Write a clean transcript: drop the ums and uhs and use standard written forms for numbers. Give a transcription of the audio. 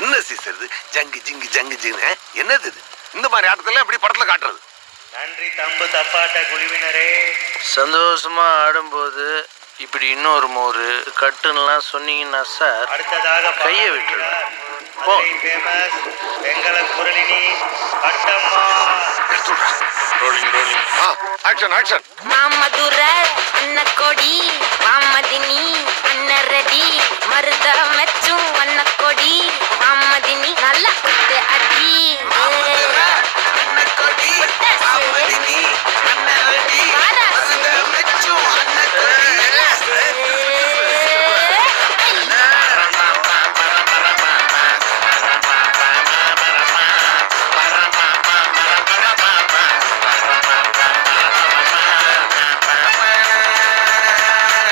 என்ன சீசர் இது? ஜங்கு ஜிங்கு ஜங்கு ஜிங்கு என்னது இது? இந்த மாதிரி ஆட்டத்தெல்லாம் எப்படி படத்துல காட்டுறது? நன்றி தம்பு தப்பாட்ட குழுவினரே. சந்தோஷமா ஆடும்போது இப்படி இன்னொரு மோரு கட்டுன்னெலாம் சொன்னீங்கன்னா சார் அடுத்ததாக கையை விட்டுருவேன். ஃபேமஸ் வெங்கல குரலினி கட்டம்மா. Rolling rolling. Action action. மாமதுரை அன்ன கொடி